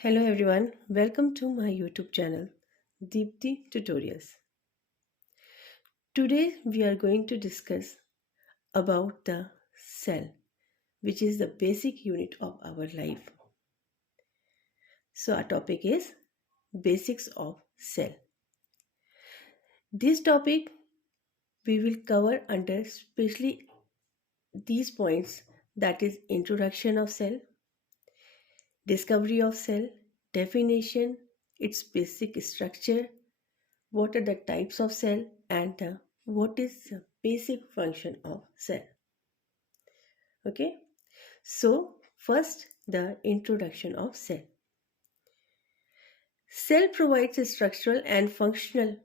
Hello everyone, welcome to my YouTube channel Deepti Tutorials. Today we are going to discuss about the cell, which is the basic unit of our life. So our topic is basics of cell. This topic we will cover under especially these points, that is introduction of cell, discovery of cell, definition, its basic structure, what are the types of cell, and what is the basic function of cell. Okay, so first the introduction of cell. Cell provides a structural and functional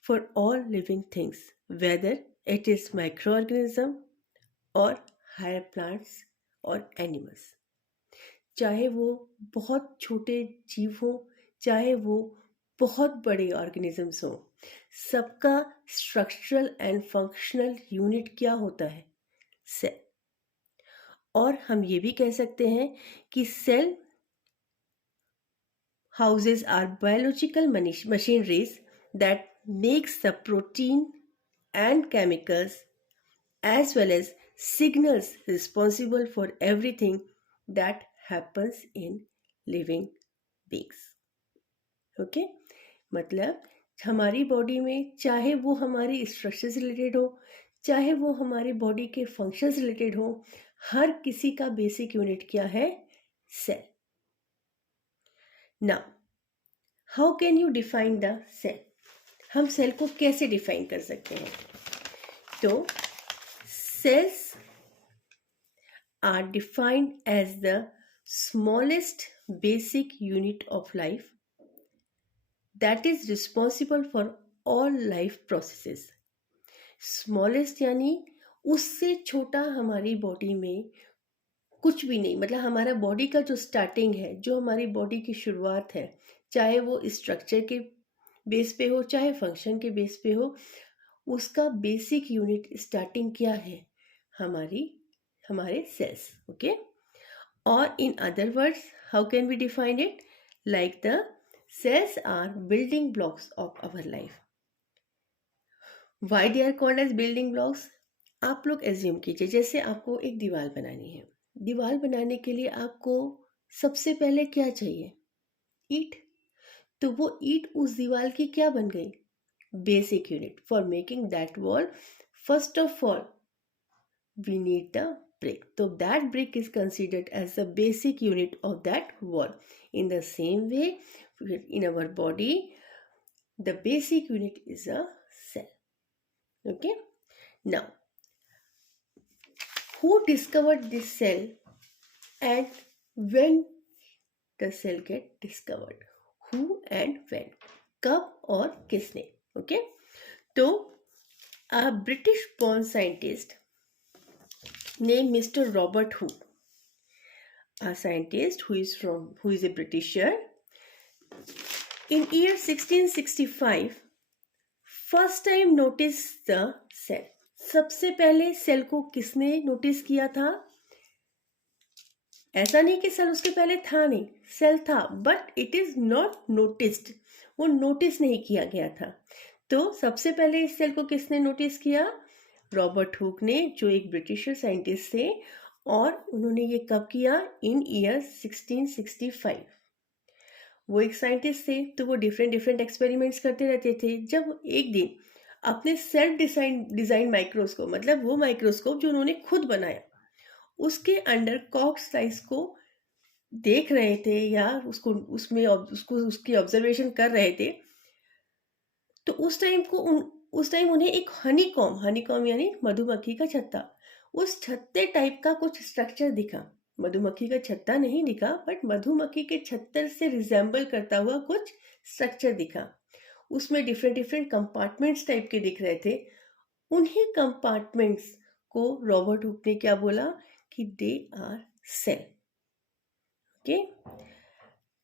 for all living things, whether it is microorganism or higher plants और animals. चाहे वो बहुत छोटे जीव हो, चाहे वो बहुत बड़े ऑर्गेनिजम्स हो, सबका स्ट्रक्चरल एंड फंक्शनल यूनिट क्या होता है? सेल. और हम ये भी कह सकते हैं कि cell houses are biological machineries that makes the protein and chemicals as well as signals responsible for everything that happens in living beings. Okay, मतलब हमारी बॉडी में चाहे वो हमारी स्ट्रक्चर से रिलेटेड हो, चाहे वो हमारी बॉडी के फंक्शन से रिलेटेड हो, हर किसी का बेसिक यूनिट क्या है? Cell. Now how can you define the cell? हम सेल को कैसे डिफाइन कर सकते हैं? तो cells are defined as the smallest basic unit of life that is responsible for all life processes. Smallest यानी उससे छोटा हमारी बॉडी में कुछ भी नहीं, मतलब हमारा बॉडी का जो स्टार्टिंग है, जो हमारी बॉडी की शुरुआत है, चाहे वो स्ट्रक्चर के बेस पे हो चाहे फंक्शन के बेस पे हो, उसका बेसिक यूनिट स्टार्टिंग क्या है? हमारे सेल्स. ओके, और in other words how can we define it? Like the cells are building blocks of our life. Why they are called as building blocks? आप लोग एज्यूम कीजिए जैसे आपको एक दीवार बनानी है. दीवार बनाने के लिए आपको सबसे पहले क्या चाहिए? ईंट. तो वो ईंट उस दीवार की क्या बन गई? Basic unit. For making that wall, first of all we need the brick. So that brick is considered as the basic unit of that wall. In the same way, in our body, the basic unit is a cell. Okay. Now, who discovered this cell and when the cell get discovered? Who and when? कब और किसने? Okay. तो a British born scientist named Mr. Robert Hooke, a scientist who is a Britisher, in year 1665 first time noticed the cell. सबसे पहले cell को किसने notice किया था? ऐसा नहीं कि सेल उसके पहले था नहीं, सेल था, but it is not noticed. वो नोटिस नहीं किया गया था. तो सबसे पहले इस सेल को किसने नोटिस किया? रॉबर्ट हुक ने, जो एक ब्रिटिश साइंटिस्ट थे. और उन्होंने ये कब किया? इन ईयर 1665. वो एक साइंटिस्ट थे, तो वो डिफरेंट एक्सपेरिमेंट्स करते रहते थे. जब एक दिन अपने सेल्फ डिजाइन माइक्रोस्कोप, मतलब वो माइक्रोस्कोप जो उन्होंने खुद बनाया, उसके अंडर कॉक्स साइज को देख रहे थे या उसकी ऑब्जर्वेशन कर रहे थे, तो उस टाइम उन्हें एक हनीकॉम यानी मधुमक्खी का छत्ता, उस छत्ते टाइप का कुछ स्ट्रक्चर दिखा. मधुमक्खी का छत्ता नहीं दिखा, बट मधुमक्खी के छत्तर से रिजेंबल करता हुआ कुछ स्ट्रक्चर दिखा. उसमें डिफरेंट कंपार्टमेंट्स टाइप के दिख रहे थे. उन्हीं कंपार्टमेंट्स को रॉबर्ट हुक ने क्या बोला कि they are cell. Okay,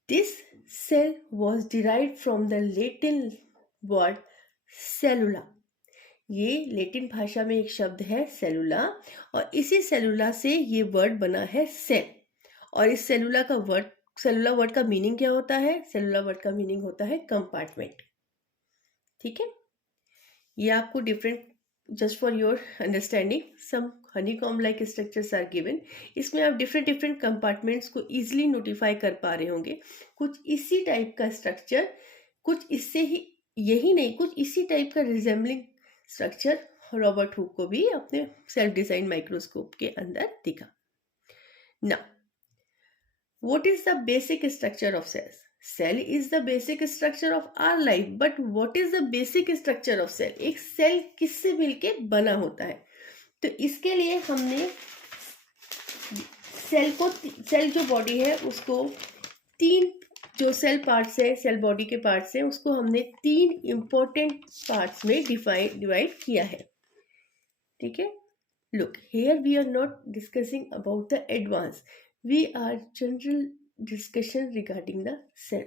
this cell was derived from the Latin word cellula. ये लैटिन भाषा में एक शब्द है सेलुला, और इसी सेलुला से ये वर्ड बना है सेल. और इस सेलुला का वर्ड सेलुलर वर्ड का मीनिंग क्या होता है? सेलुलर वर्ड का मीनिंग होता है कंपार्टमेंट। ठीक है, ये आपको different, just for your understanding, some honeycomb like structures are given. इसमें आप डिफरेंट डिफरेंट कंपार्टमेंट्स को इजीली नोटिफाई कर पा रहे होंगे। कुछ इसी टाइप का स्ट्रक्चर, कुछ इससे ही, यही नहीं, कुछ इसी टाइप का रिजेंबलिंग स्ट्रक्चर रॉबर्ट हुक को भी अपने सेल्फ डिजाइन माइक्रोस्कोप के अंदर दिखा। Now what is the basic structure of cells? Cell is the basic structure of our life, but what is the basic structure of cell? एक cell किससे मिलके बना होता है? तो इसके लिए हमने सेल जो बॉडी है उसको तीन, जो सेल पार्ट्स है, सेल बॉडी के पार्ट्स है, उसको हमने तीन इंपॉर्टेंट पार्ट्स में डिवाइड किया है। ठीक है, look here we are not discussing about the advanced, we are general discussion regarding the cell।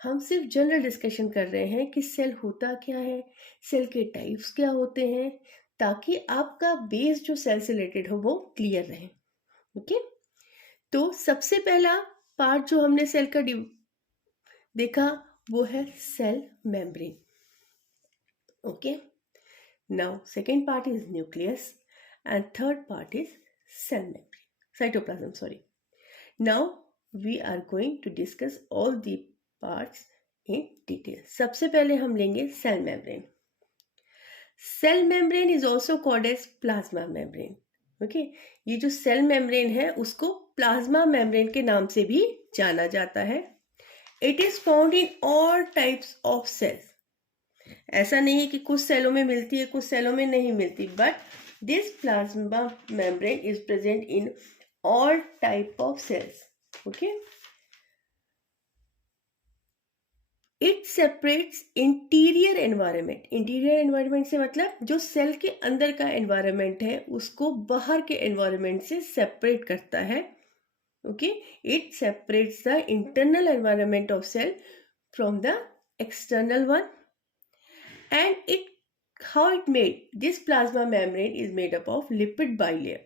हम सिर्फ जनरल डिस्कशन कर रहे हैं कि सेल होता क्या है, सेल के टाइप्स क्या होते हैं, ताकि आपका बेस जो सेल से रिलेटेड हो वो क्लियर रहे। ओके, तो सबसे पहला पार्ट जो हमने सेल का देखा वो है cell membrane. Okay, now second part is nucleus and third part is cell membrane, cytoplasm, sorry. Now we are going to discuss all the parts in detail। सबसे पहले हम लेंगे cell membrane। Cell membrane is also called as plasma membrane। okay? ये जो cell membrane है उसको plasma membrane के नाम से भी जाना जाता है। It is found in all types of cells। ऐसा नहीं है कि कुछ सेलों में मिलती है, कुछ सेलों में नहीं मिलती, but this plasma membrane is present in all type of cells। okay, it separates interior environment। interior environment से मतलब जो सेल के अंदर का environment है उसको बाहर के environment से separate करता है। okay, it separates the internal environment of cell from the external one, and it how it made, this plasma membrane is made up of lipid bilayer।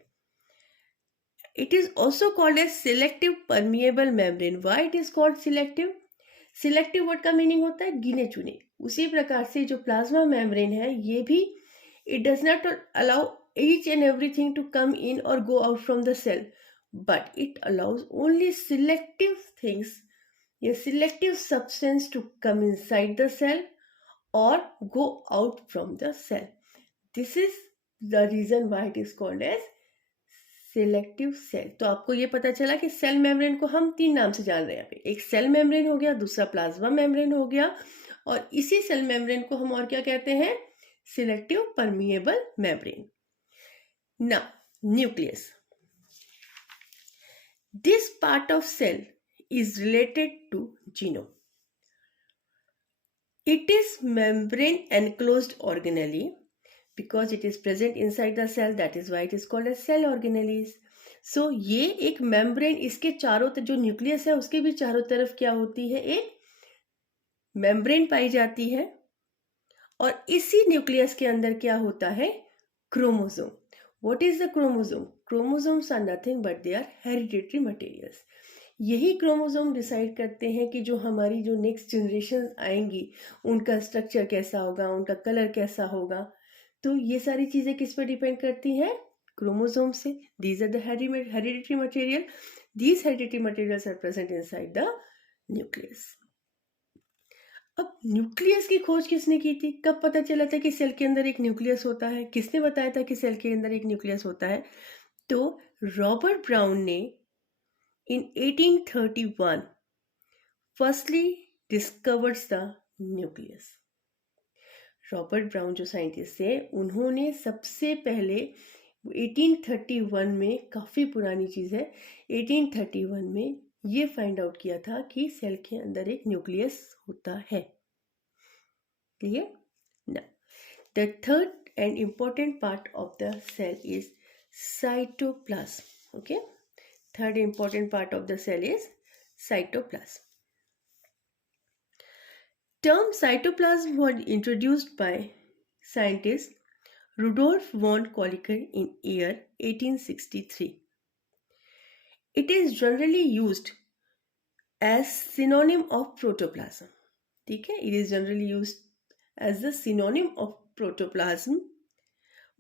it is also called as selective permeable membrane। why it is called selective? selective word का meaning होता है गिने चुने। उसी प्रकार से जो plasma membrane है ये भी, it does not allow each and everything to come in or go out from the cell, but it allows only selective things, a selective substance to come inside the cell or go out from the cell। this is the reason why it is called as selective cell। तो आपको ये पता चला कि cell membrane को हम तीन नाम से जान रहे हैं। एक सेल मेम्ब्रेन हो गया, दूसरा प्लाज्मा मेम्ब्रेन हो गया, और इसी सेल मेम्ब्रेन को हम और क्या कहते हैं? Selective permeable membrane. Now nucleus, this part of cell is related to genome। it is membrane enclosed organelle because it is present inside the cell, that is why it is called as cell organelles। so ये एक membrane, इसके चारों तरफ जो nucleus है उसके भी चारों तरफ क्या होती है? एक membrane पाई जाती है, और इसी न्यूक्लियस के अंदर क्या होता है? Chromosome. what is the chromosome? chromosomes are nothing but they are hereditary materials। यही क्रोमोसोम डिसाइड करते हैं कि जो हमारी जो नेक्स्ट जनरेशन आएंगी उनका स्ट्रक्चर कैसा होगा, उनका कलर कैसा होगा। तो ये सारी चीजें किस पर डिपेंड करती हैं? क्रोमोसोम से। These are the hereditary material, these hereditary materials are present inside the nucleus. अब न्यूक्लियस की खोज किसने की थी? कब पता चला था कि सेल के अंदर एक न्यूक्लियस होता है? किसने बताया था कि सेल के अंदर एक न्यूक्लियस होता है? तो रॉबर्ट ब्राउन ने in 1831 firstly discovers the nucleus। Robert brown जो साइंटिस्ट थे उन्होंने सबसे पहले 1831 में, काफ़ी पुरानी चीज़ है, 1831 में ये फाइंड आउट किया था कि सेल के अंदर एक न्यूक्लियस होता है। Clear? Now the third and important part of the cell is cytoplasm. Okay, third important part of the cell is cytoplasm। term cytoplasm was introduced by scientist Rudolf von Kolliker in year 1863। it is generally used as synonym of protoplasm. ठीक है, it is generally used as the synonym of protoplasm,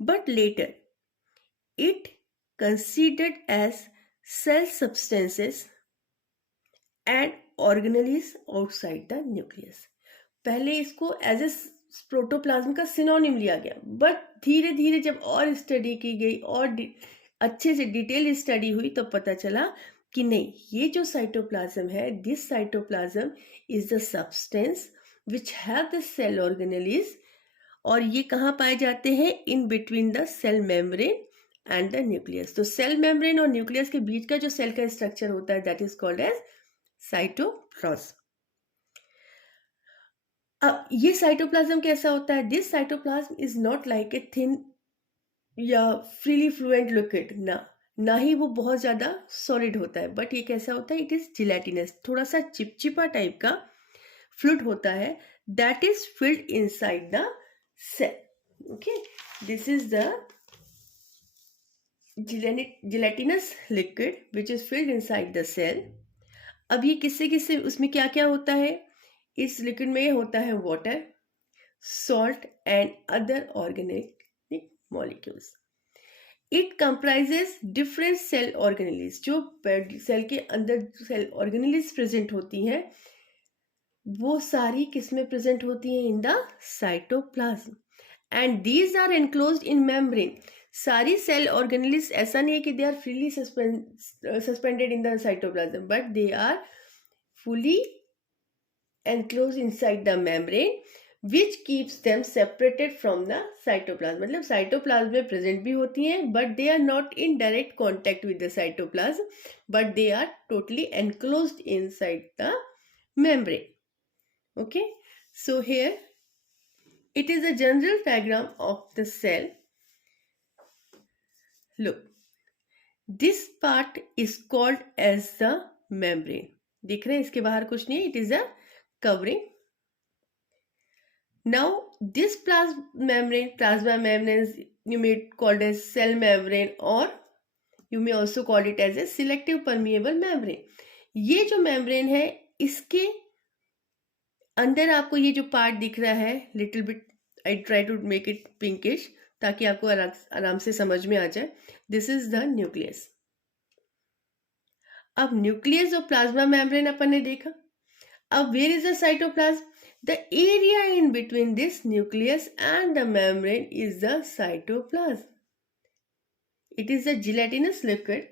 but later it considered as cell substances and organelles outside the nucleus. पहले इसको as a protoplasm का synonym लिया गया, but धीरे धीरे जब और स्टडी की गई और अच्छे से डिटेल स्टडी हुई तो पता चला कि नहीं, ये जो साइटोप्लाज्म है, this cytoplasm is the substance which have the cell organelles, और ये कहाँ पाए जाते हैं? In between the cell membrane and the nucleus. तो सेल मेम्ब्रेन और न्यूक्लियस के बीच का जो सेल का स्ट्रक्चर होता है that is called as cytoplasm. अब ये साइटोप्लाज्म कैसा होता है? This cytoplasm is not like a thin या फ्रीली फ्लुएंट लिक्विड, ना ही वो बहुत ज्यादा सॉलिड होता है, बट ये कैसा होता है? इट इज जिलेटिनस, थोड़ा सा चिपचिपा टाइप का फ्लूइड होता है that is filled inside the cell. Okay, this is the gelatinous liquid which is filled inside the cell. अब ये किससे किससे, उसमें क्या क्या होता है? इस लिक्विड में होता है water, salt and other organic molecules. It comprises different cell organelles. जो सेल के अंदर सेल ऑर्गेनेलिस प्रेजेंट होती हैं वो सारी किस में प्रेजेंट होती हैं? In the cytoplasm. And these are enclosed in membrane. सारी सेल ऑर्गेनेलिस ऐसा नहीं है कि they are freely suspended in the cytoplasm, but they are fully enclosed inside the membrane which keeps them separated from the cytoplasm. मतलब cytoplasm में present भी होती हैं but they are not in direct contact with the cytoplasm, but they are totally enclosed inside the membrane. Okay, so here it is a general diagram of the cell. Look, this part is called as the membrane. दिख रहे हैं? इसके बाहर कुछ नहीं है, it is a covering. Now this plasma membrane you may called as cell membrane, or you may also call it as a selective permeable membrane. ये जो membrane है इसके अंदर आपको ये जो पार्ट दिख रहा है, little bit I try to make it pinkish ताकि आपको आराम से समझ में आ जाए. This is the nucleus. अब न्यूक्लियस और प्लाज्मा मेम्ब्रेन अपन ने देखा. अब where is the cytoplasm? The area in between this nucleus and the membrane is the cytoplasm. It is the gelatinous liquid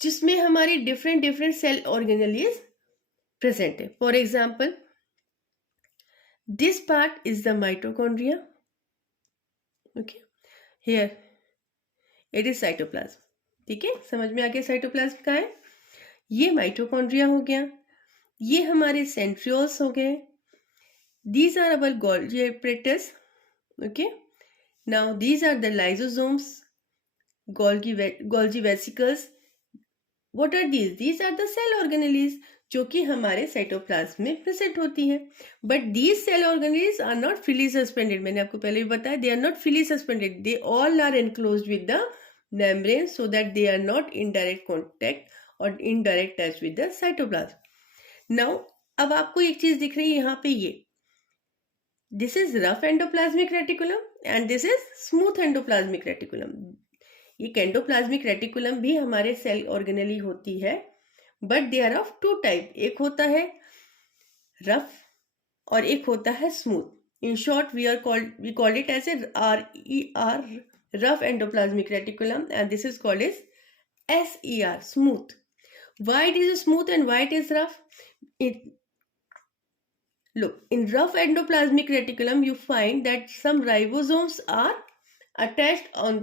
जिसमें हमारी डिफरेंट सेल ऑर्गेनेलिस प्रेजेंट है. For example, this part is the mitochondria. Okay, here it is cytoplasm. ठीक है, समझ में आ गया cytoplasm का है. ये माइटोकॉन्ड्रिया हो गया, ये हमारे सेंट्रियोल्स हो गए. These are our Golgi apparatus. Okay, now these are the lysosomes, Golgi vesicles. What are these? These are the cell organelles जो कि हमारे साइटोप्लाज्म में प्रेजेंट होती है. But these cell organelles are not freely suspended. मैंने आपको पहले भी बताया, they are not freely suspended. They all are enclosed with the membrane so that they are not in direct contact और in direct touch with the cytoplasm. Now अब आपको एक चीज दिख रही है यहाँ पे, ये this is rough endoplasmic reticulum and this is smooth endoplasmic reticulum. ये एंडोप्लाज्मिक रेटिकुलम भी हमारे सेल ऑर्गेनेली होती है, but they are of two type. एक होता है रफ और एक होता है smooth. In short we called it as RER, rough endoplasmic reticulum, and this is called as SER, smooth. Why it is smooth and why it is rough? Look, in rough endoplasmic reticulum, you find that some ribosomes are attached on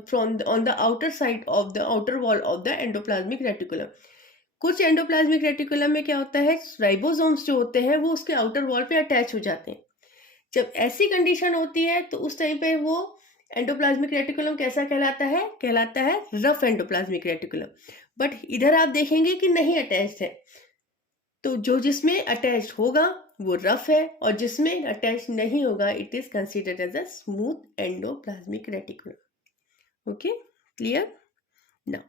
the outer side of the outer wall of the endoplasmic reticulum. कुछ endoplasmic reticulum में क्या होता है, ribosomes जो होते हैं वो उसके आउटर वॉल पे अटैच हो जाते हैं. जब ऐसी कंडीशन होती है तो उस टाइम पे वो एंडोप्लाज्मिक रेटिकुलम कैसा कहलाता है? कहलाता है रफ एंडोप्लाज्मिक रेटिकुलम. बट इधर आप देखेंगे कि नहीं अटैच्ड है. तो जो जिसमें अटैच्ड होगा वो रफ है और जिसमें अटैच नहीं होगा it is considered as a smooth endoplasmic reticulum. Okay, clear? Now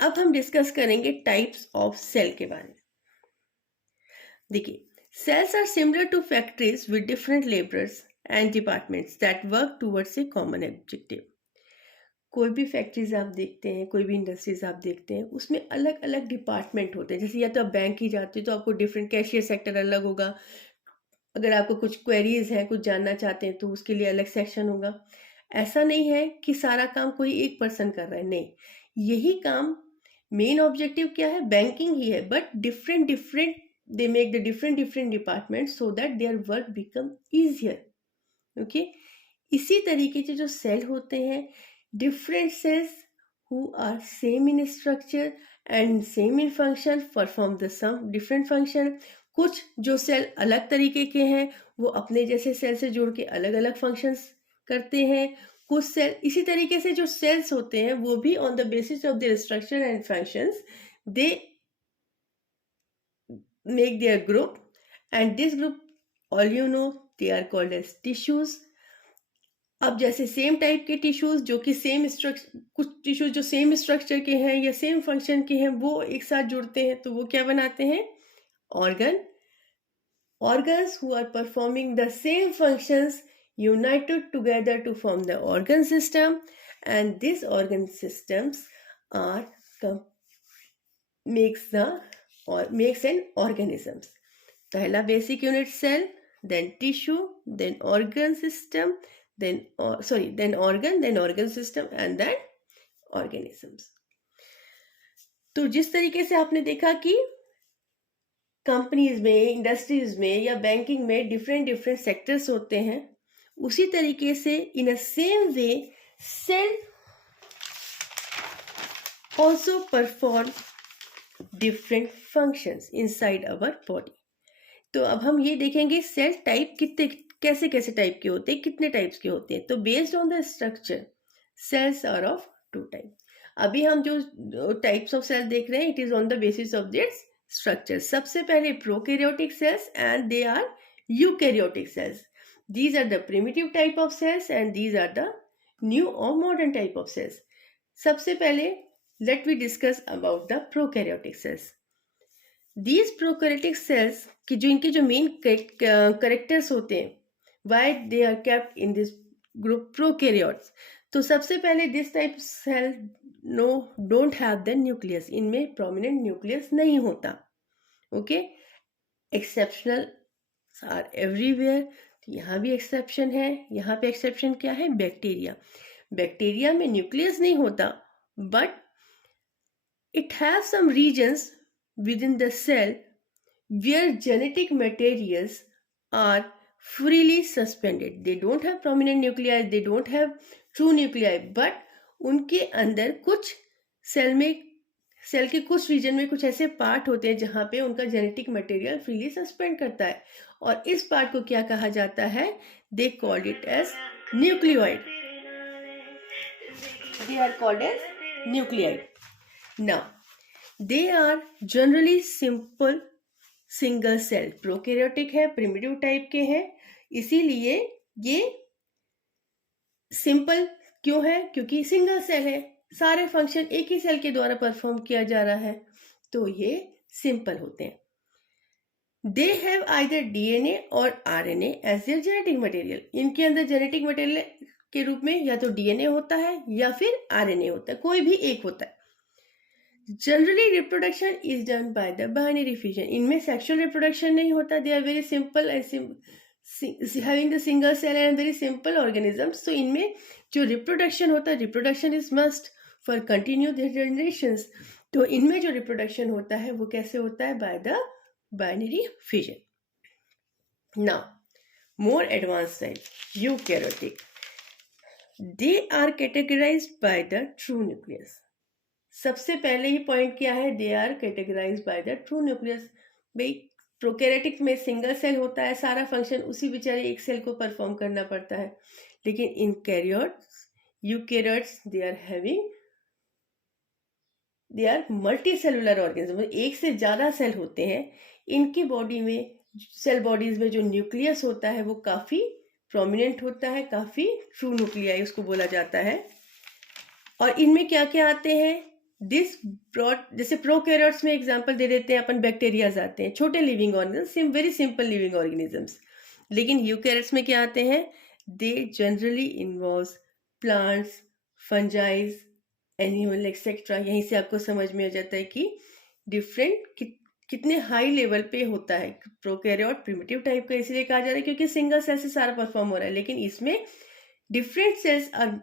अब हम डिस्कस करेंगे टाइप्स ऑफ सेल के बारे में। देखिए, cells are similar to factories with different laborers and departments that work towards a common objective. कोई भी factories आप देखते हैं, कोई भी इंडस्ट्रीज आप देखते हैं, उसमें अलग अलग डिपार्टमेंट होते हैं। जैसे या तो आप बैंक ही जाते हो तो आपको डिफरेंट कैशियर सेक्टर अलग होगा, अगर आपको कुछ क्वेरीज हैं, कुछ जानना चाहते हैं तो उसके लिए अलग सेक्शन होगा। ऐसा नहीं है कि सारा काम कोई एक पर्सन कर रहा है, नहीं, यही काम मेन ऑब्जेक्टिव क्या है, बैंकिंग ही है, but different different they make the different departments so that their work become easier. Okay, इसी तरीके से जो सेल होते हैं, different cells who are same in structure and same in function perform the some different function. कुछ जो cell अलग तरीके के हैं वो अपने जैसे सेल से जोड़ के अलग अलग फंक्शंस करते हैं। कुछ सेल इसी तरीके से जो सेल्स होते हैं वो भी on the basis of their structure and functions they make their group, and this group, all you know, they are called as tissues. अब जैसे सेम टाइप के टिश्यूज जो कि सेम स्ट्रक्चर, कुछ टिश्यूज जो सेम स्ट्रक्चर के हैं या सेम फंक्शन के हैं, वो एक साथ जुड़ते हैं तो वो क्या बनाते हैं, organ. Organs who are performing the same functions united together to form the organ system, and these organ systems are makes an organisms. पहला basic unit cell, then tissue, then organ system, then organ, then organ system, and then organisms. तो जिस तरीके से आपने देखा कि companies में, industries में या बैंकिंग में डिफरेंट सेक्टर्स होते हैं, उसी तरीके से in a same way cell also perform different functions inside our body. तो अब हम ये देखेंगे सेल टाइप कैसे टाइप के होते हैं, कितने टाइप्स के होते हैं। तो based on the structure cells are of two type. अभी हम जो टाइप्स ऑफ सेल देख रहे हैं, it is on the basis of their structure. सबसे पहले prokaryotic cells and they are eukaryotic cells. These are the primitive type of cells and these are the new और modern type of cells. सबसे पहले let we discuss about the prokaryotic cells. These prokaryotic cells कि जो इनके जो main characters होते हैं, why they are kept in this group prokaryotes. तो सबसे पहले this type cell don't have the nucleus. इनमें prominent nucleus नहीं होता. Okay, exceptional are everywhere. यहाँ भी एक्सेप्शन है। यहाँ पे एक्सेप्शन क्या है, बैक्टीरिया। बैक्टीरिया में न्यूक्लियस नहीं होता, but it has some regions within the cell where genetic materials are freely suspended. They don't have prominent nuclei, they don't have true nuclei, but उनके अंदर कुछ सेल के कुछ रीजन में कुछ ऐसे पार्ट होते हैं जहां पे उनका जेनेटिक मटेरियल फ्रीली सस्पेंड करता है, और इस पार्ट को क्या कहा जाता है, they called it as nucleoid. They are called as nucleoid. Now, they are generally simple single cell. Prokaryotic है, प्रिमिटिव टाइप के हैं, इसीलिए ये सिंपल क्यों है, क्योंकि सिंगल सेल है, सारे फंक्शन एक ही सेल के द्वारा परफॉर्म किया जा रहा है, तो ये सिंपल होते हैं। They have either DNA और RNA as their genetic material. इनके अंदर जेनेटिक मटेरियल के रूप में या तो डीएनए होता है या फिर आरएनए होता है, कोई भी एक होता है। Generally reproduction is done by the binary fission. इनमें sexual reproduction नहीं होता. They are very simple and having the single cell and very simple organisms. So इनमें जो reproduction होता है, reproduction is must for continue their generations. तो इनमें जो reproduction होता है वो कैसे होता है, by the binary fission. Now, more advanced cell, eukaryotic. They are categorized by the true nucleus. सबसे पहले ही पॉइंट क्या है, they are categorized by the true nucleus. भाई प्रोकैरियोटिक में सिंगल सेल होता है, सारा फंक्शन उसी बेचारे एक सेल को परफॉर्म करना पड़ता है, लेकिन in karyotes, eukaryotes, they are multicellular organism, एक से ज्यादा सेल होते हैं। इनकी बॉडी में, सेल बॉडीज में जो न्यूक्लियस होता है वो काफी प्रोमिनेंट होता है, काफी ट्रू न्यूक्लियाई उसको बोला जाता है। और इनमें क्या क्या आते हैं, दिस ब्रॉड, जैसे प्रोकैरियोट्स में एग्जांपल दे देते हैं अपन, बैक्टीरियाज आते हैं, छोटे living organism, very simple living organisms. लेकिन यूकैरियोट्स में क्या आते हैं? They generally involve plants, fungi, animal etcetera. यहीं से आपको समझ में आ जाता है कि डिफरेंट कितने हाई लेवल पे होता है। प्रोकैरियोट प्रिमिटिव टाइप का इसलिए कहा जा रहा है क्योंकि सिंगल सेल से सारा परफॉर्म हो रहा है, लेकिन इसमें different cells are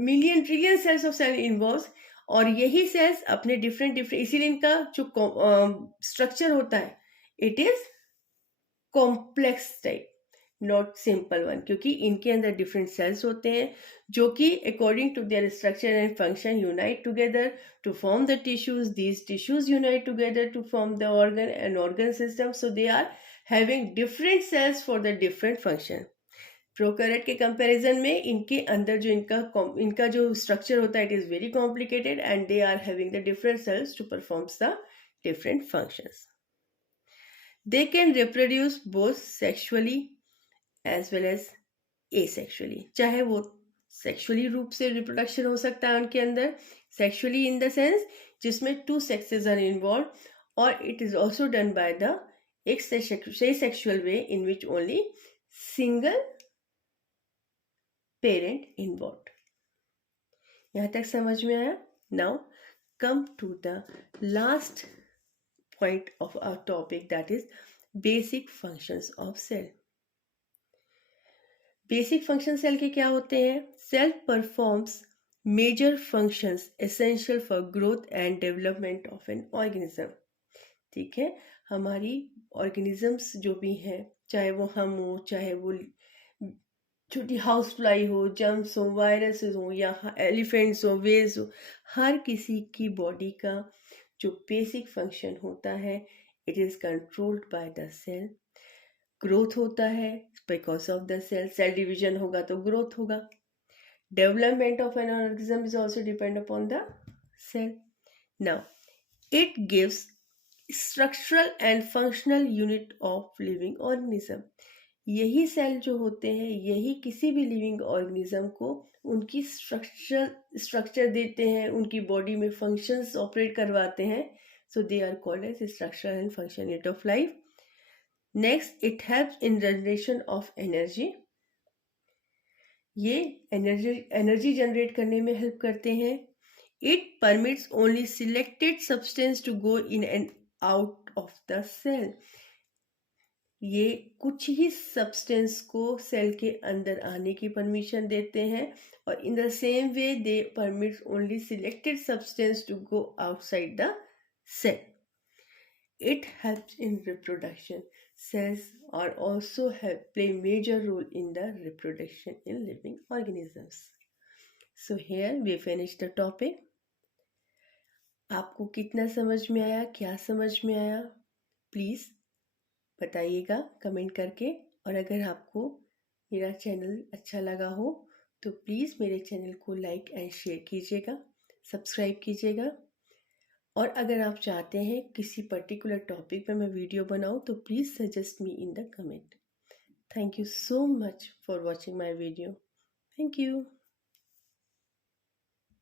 million trillion cells of cell involve, और यही सेल्स अपने डिफरेंट डिफरेंट, इसीलिए इनका जो स्ट्रक्चर होता है it is complex type, not simple one, क्योंकि इनके अंदर डिफरेंट सेल्स होते हैं जो कि according to their structure and function unite together to form the tissues, these tissues unite together to form the organ and organ system, so they are having different cells for the different function. Prokaryote के comparison में इनके अंदर जो इनका जो structure होता है it is very complicated and they are having the different cells to perform the different functions. They can reproduce both sexually as well as asexually, चाहे वो सेक्सुअली रूप से रिप्रोडक्शन हो सकता है उनके अंदर, सेक्सुअली इन द सेंस जिसमें टू सेक्सेस आर इन्वॉल्व, और it is also done by the asexual way in which only single parent involved. यहाँ तक समझ में आया? Now come to the last point of our topic, that is basic functions of cell. Basic function cell के क्या होते हैं? Cell performs major functions essential for growth and development of an organism. ठीक है, हमारी organisms जो भी हैं, चाहे वो हम हो, चाहे वो छोटी हाउस फ्लाई हो, जम्स हो, वायरसेस हो, या एलिफेंट्स हो, वेल्स हो, हर किसी की बॉडी का जो बेसिक फंक्शन होता है it is controlled by the cell. Growth होता है because of the cell, cell division होगा तो ग्रोथ होगा। Development of an organism is also depend upon the cell. Now it gives structural and functional unit of living organism. यही cell जो होते हैं यही किसी भी लिविंग ऑर्गेनिज्म को उनकी स्ट्रक्चर देते हैं, उनकी बॉडी में फंक्शंस ऑपरेट करवाते हैं, so they are called as structure and function unit of life. Next, it helps in generation of energy. ये एनर्जी जनरेट करने में हेल्प करते हैं। It permits only selected substance to go in and out of the cell. ये कुछ ही substance को cell के अंदर आने की परमिशन देते हैं, और in the same way they permits only selected substance to go outside the cell. It helps in reproduction. Cells are also play major role in the reproduction in living organisms. So here we finish the topic. आपको कितना समझ में आया, क्या समझ में आया, please बताइएगा कमेंट करके। और अगर आपको मेरा चैनल अच्छा लगा हो तो प्लीज़ मेरे चैनल को लाइक एंड शेयर कीजिएगा, सब्सक्राइब कीजिएगा। और अगर आप चाहते हैं किसी पर्टिकुलर टॉपिक पर मैं वीडियो बनाऊं तो please suggest me in the comment. Thank you so much for watching my video. Thank you.